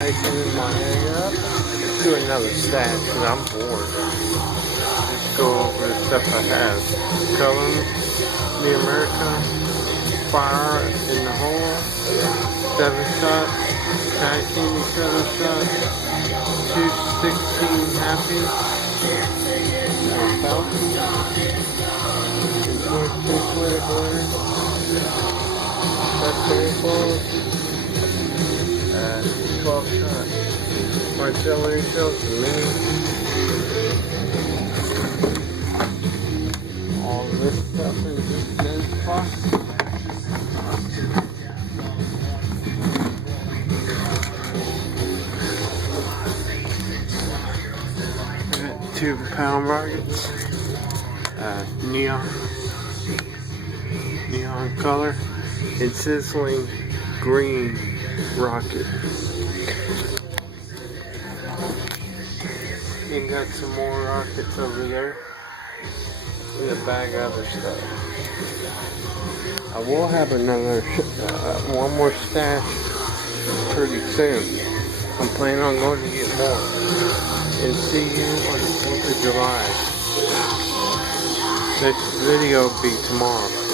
Making my egg up. Let's do another stash because I'm bored. Let's go over the stuff I have. Color the America, Fire in the Hole, 7-shot, Tag Team 7-shot, 216 Happy, Falcon, and 22 Twitter Glitter, that's 12 shots. Artillery shells and mini. All this stuff in this dense box. Got 2 pound rockets. Neon color. And sizzling green rocket. And got some more rockets over there. And a bag of other stuff. I will have another, one more stash pretty soon. I'm planning on going to get more. And see you on the 4th of July. Next video will be tomorrow.